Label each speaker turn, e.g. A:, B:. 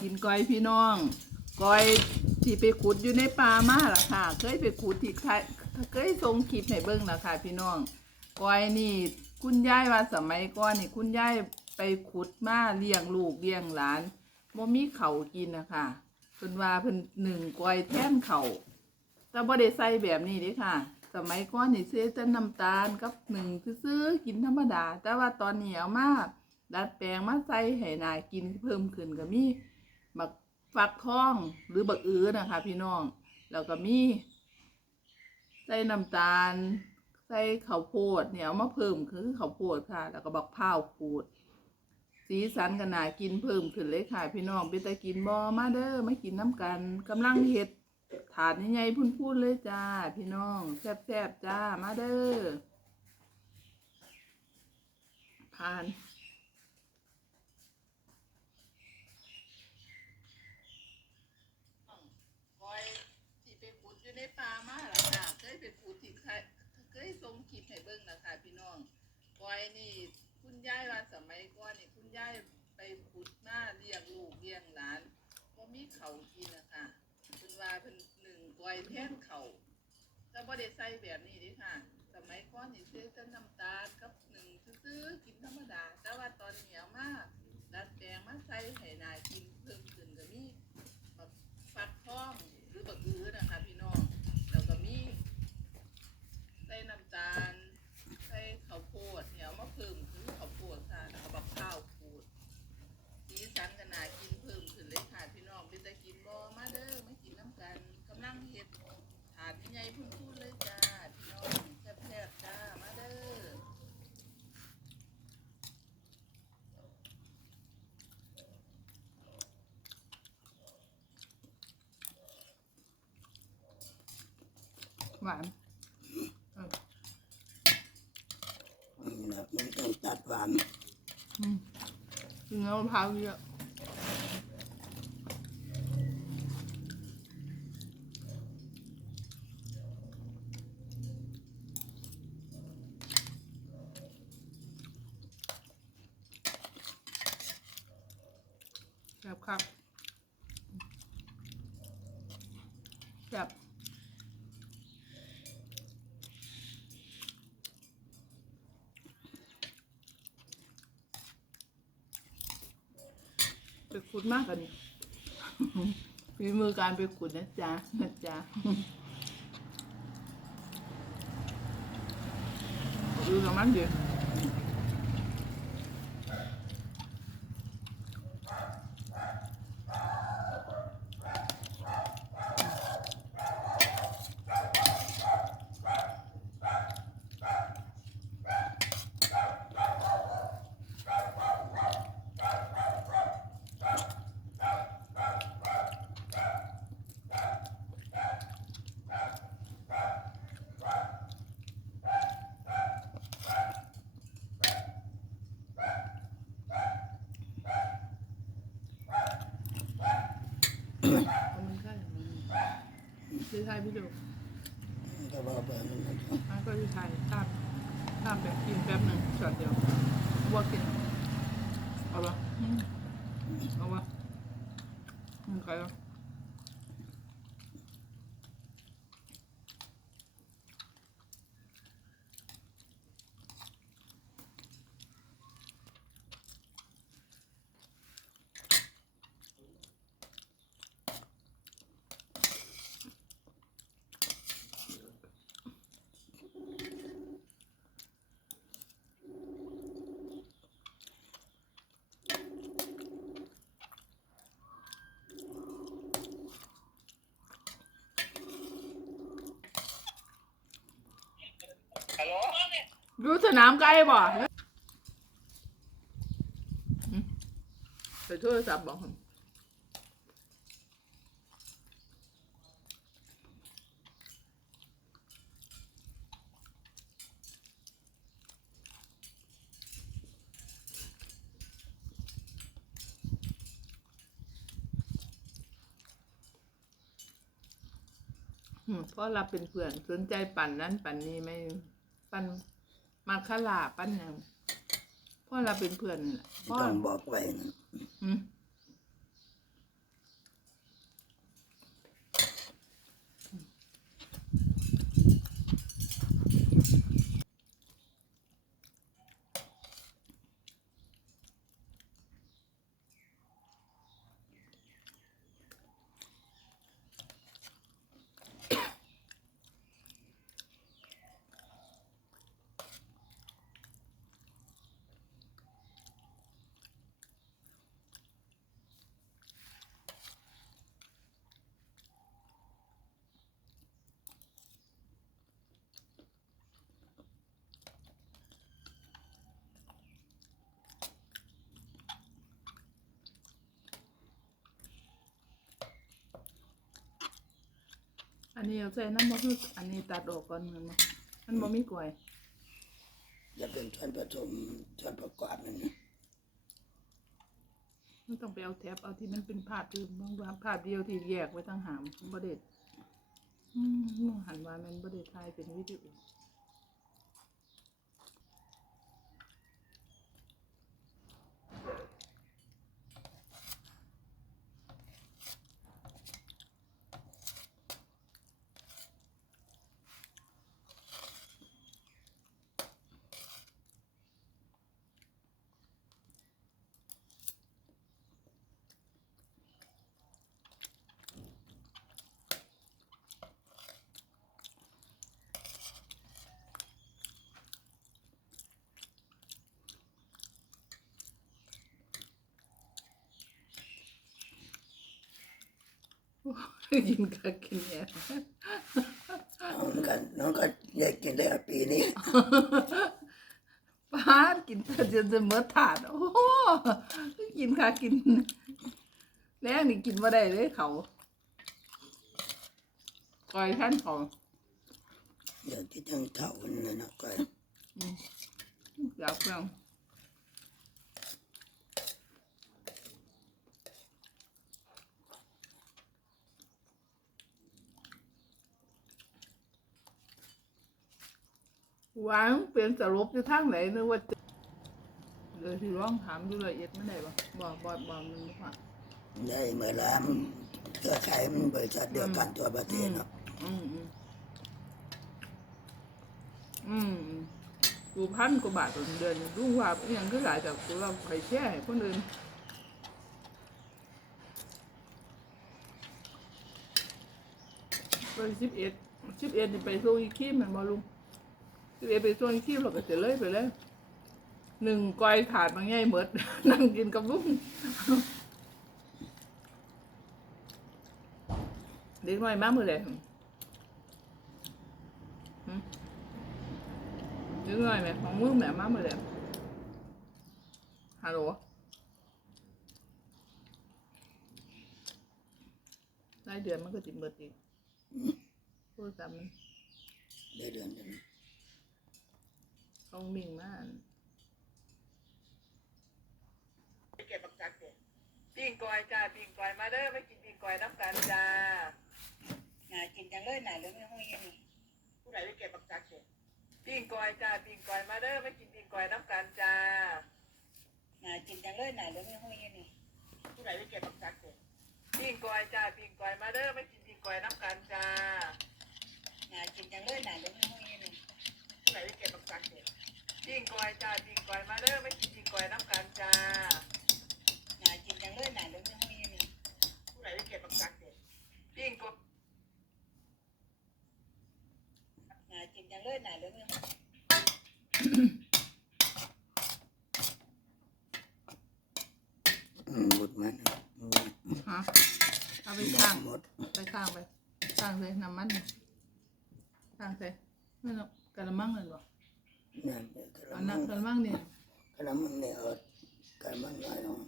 A: กินก้อยพี่น้องก้อยที่ไปขุดอยู่ในป่ามาล่ะค่ะ เคยไปขุดที่ไทยเคยส่งคลิปให้เบิ่งล่ะค่ะ พี่น้องก้อยนี่คุณยายว่าสมัยก่อนนี่คุณยายไปขุดมาเลี้ยงลูกเลี้ยงหลานบ่มีเข่ากินนะคะเพิ่นว่าเพิ่นหนึ่งก้อยแท่นเขาวแต่บ่ได้ใส่แบบนี้เด้ค่ะ สมัยก่อนนี่ซื้อแต่น้ำตาลกับหนึ่งซื้อกินธรรมดา แต่ว่าตอนนี้เอามาดัดแปลงมาใส่ให้น่ากินเพิ่มขึ้นก็มี ฟักทองหรือบักอื้อนะคะ พี่น้อง แล้วก็มีใส่น้ำตาล ใส่ข้าวโพดเนี่ยเอามาเพิ่มคือข้าวโพดค่ะ แล้วก็บักพร้าวขูด สีสันก็น่ากินเพิ่มขึ้นเลยค่ะ พี่น้องไปแต่กินบอมาเด้อมากินน้ำกันกำลังเห็ดถาดใหญ่ๆพุ่นๆเลยจ้า พี่น้องแซ่บๆจ้ามาเด้อผ่าน คอยที่ไปขุดอยู่ในป่ามาล่ะค่ะ เคยไปขุดที่ใครเคยส่งคลิปให้เบิ่งล่ะค่ะพี่น้องค อยนี่ คุณยายว่าสมัยก่อนนี่คุณยายไปขุดมาเลี้ยงลูกเลี้ยงหลานบ่มีเขากินนะคะเพิ่นว่าเพิ่นหนึ่งกอยแทนเขาวแต่บ่ได้ใส่แบบนี้ด้ค่ะ สมัยก่อนนี่ซื้อแต่น้ำตาลกับหนึ่งซื้อกินธรรมดา แต่ว่าตอนเหนี้เอามาดัดแปลงมาใส่ให้น่ากินก็มี ฟักทองหรือบักอื้อนะคะพี่น้อง แล้วก็มีใส่น้ำตาลใส่ข้าวโพดเนี่ยเอามาเพิ่มคือข้าวโพดค่ะ แล้วก็บักข้าวขูด สีสันก็น่ากินเพิ่มขึ้นเลยค่ะพี่น้องเป็นตะกินบ่มาเด้อไม่กินน้ำกันกำลังเฮ็ดถาดใหญ่ๆพุ่นๆเลยจ้าพี่น้องแซ่บๆจ้ามาเด้อ หวาน
B: แบบไม่ต้องตัดหวาน
A: อืมกินแล้วมะพร้าวเยอะแบบครับแบบ ขุดมากกว่านี้ฝีมือการไปขุดนะจ๊ะนะจ๊ะดูกับมันดิเอามั นข้างพี่ไทยพี่ดู
B: แต่ว่าแบบนก็
A: อ่นก็ที่ไทยทามข้ามแบบกินแป๊บหนึ่งช็อตเดียวว่ากินเอาวะเอาวะมึงใครอะ ดูสนามไกลบ่อืมไปโทรศัพท์บอกผมอืมเพราะเราเป็นเพื่อนสนใจปั่นนั้นปั่นนี้ไม่ ปั่นมาคาลาปั่นหยังเพราะเราเป็นเพื่อนนี่แหละเพราะ
B: ต้องบอกไว้นะ
A: อืม อันนี้เอาใส่น้ำมันคืออันนี้ตัดออกก่อนมันบ่มันบ่มีกล้วย
B: จะเป็นส่วนผสมส่วนประกอบนั่นนะ
A: มันต้องไปเอาแท็บเอาที่มันเป็นภาพที่บางว่าภาพเดียวที่แยกไว้ทั้งหามบ่ได้อืมมึงหันว่ามันบ่ได้ถ่ายเป็นวิดีโอ กินกักินเนี่ย
B: น้องกันน้องก็อยากกินได้ปีนี้
A: ป้าดกินแต่จนจะเมื่อถาดโอ้โหกินค่ะกิน แล้วนี่กินมาได้เลยเขากอยท่านเขา
B: อยากที่ทั้งเท่านั่นนะก็
A: อยากเพื่ อนวางเป็นสรุปอยู่ทางไหนนึกว่าจะเลยที่ร้องถามดูละเอียดไม่ได้ปะบอกบอกบอกมันดีกว่า
B: ได้เมื่อลามเครือข่ายมันบริษัทเดียวกันทั่วประเทศเนาะ
A: อืมอืมอืมอืมกูพันกว่าบาทต่อเดือนรู้ว่าอหย่างก็หลายจากกูเราไปแช่ให้คนอื่นไปสิบเอ็ดสิบเอ็ดนี่ไปส่งอีกคีมแมันบอลุง สิบเอ็ดไปส่งอีกคีมเราก็จะเลยไปเลยหนึ่งก้อยถาดมาง่ายเหมิด นั่งกินกับลุงเด็กน้อยมากมือเลย Đứng rồi mẹ, không muốn mẹ má mày đẹp Hello Đây đường nó có tìm bật gì Cô tầm
B: ได้เดือนหนึ ง
A: không mình má เก็บบักจักเด็ปิ้งกอยจ้าปิ้งกอยมาเด้อไม่กินปิ้งกอยน้ำกันจ้า
C: น่ากินจังเลยน่ะเรื่องไม่ห้อยนี่
A: ผู้ใดไปเก็บบักจักเด็ปิ้งกอยจ้าปิ้งกอยมาเด้อไม่กินปิ้งกอยน้ำกันจ้า
C: น่ากินจังเลยน่ะเรื่องไม่ห้อยนี่
A: ผู้ใดไปเก็บบักจักเด็ปิ้งกอยจ้าปิ้งกอยมาเด้อไม่กินปิ้งกอยน้ำกันจ้า
C: น่ากินจังเลยน่ะเรื่องไม่ห้อยนี่
A: ผู้ใดไปเก็บบักจักเด็ ปิ้งกอยจ้าปิ้งกอยมาเด้อไม่กินปิ้งกอยน้ำกันจ้า
C: น่ากินจังเลยน่ะเรื่องไม่ห้อยนี่
A: ผู้ใดไปเก็บบักจักเด็ปิ้งกอย
C: น่ากินจังเลยน่ะเรื่องไม่ห้อย
B: อืมหมดมันอืม
A: ฮะเอาไปข้าง
B: หมด
A: ไปข้างไปข้างเลยน้ำมันนี่ข้างเลยไม่หรอกกระมังเลยหรอ
B: นั่นกระ
A: อัน
B: มั
A: นั้น
B: ง
A: กระมังเนี่ย
B: กระมังเนี่ยออกระมังน้อยเนาะ